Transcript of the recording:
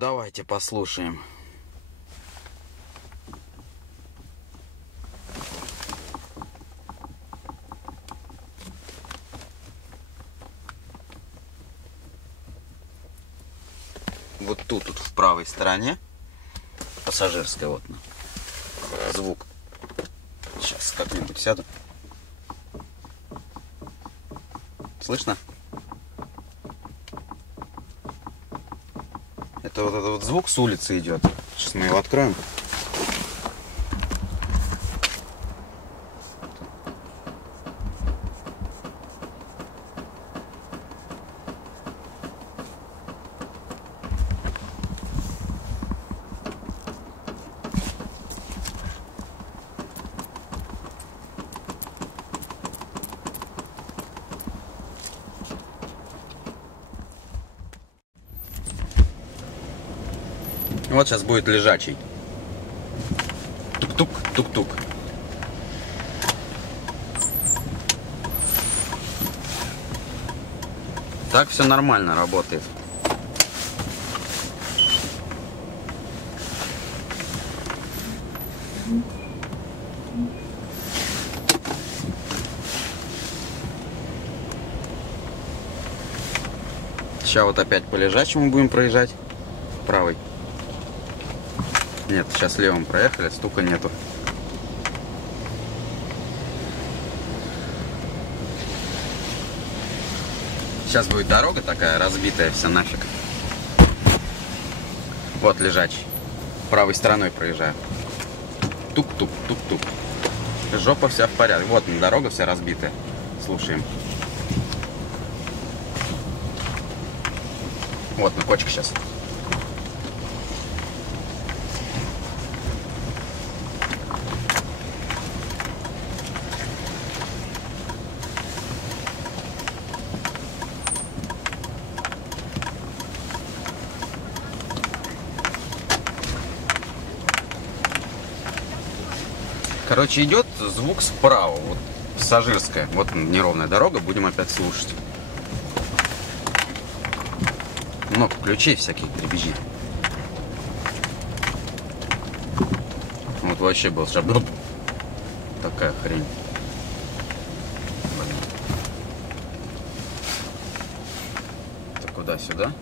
Давайте послушаем. Вот тут в правой стороне, пассажирская, вот звук. Сейчас как-нибудь сяду. Слышно? Это вот этот вот звук с улицы идет. Сейчас мы его откроем. Вот сейчас будет лежачий. Тук-тук, тук-тук. Так все нормально работает. Сейчас вот опять по лежачему будем проезжать. Правый. Нет, сейчас левым проехали, стука нету. Сейчас будет дорога такая разбитая вся нафиг. Вот лежачий. Правой стороной проезжаю. Тук-тук, тук-тук. Жопа вся в порядке. Вот дорога вся разбитая. Слушаем. Вот на кочке сейчас. Короче, идет звук справа, вот пассажирская. Вот неровная дорога, будем опять слушать. Много ключей всяких дребезжит. Вот вообще был шаб. Такая хрень. Блин. Это куда? Сюда?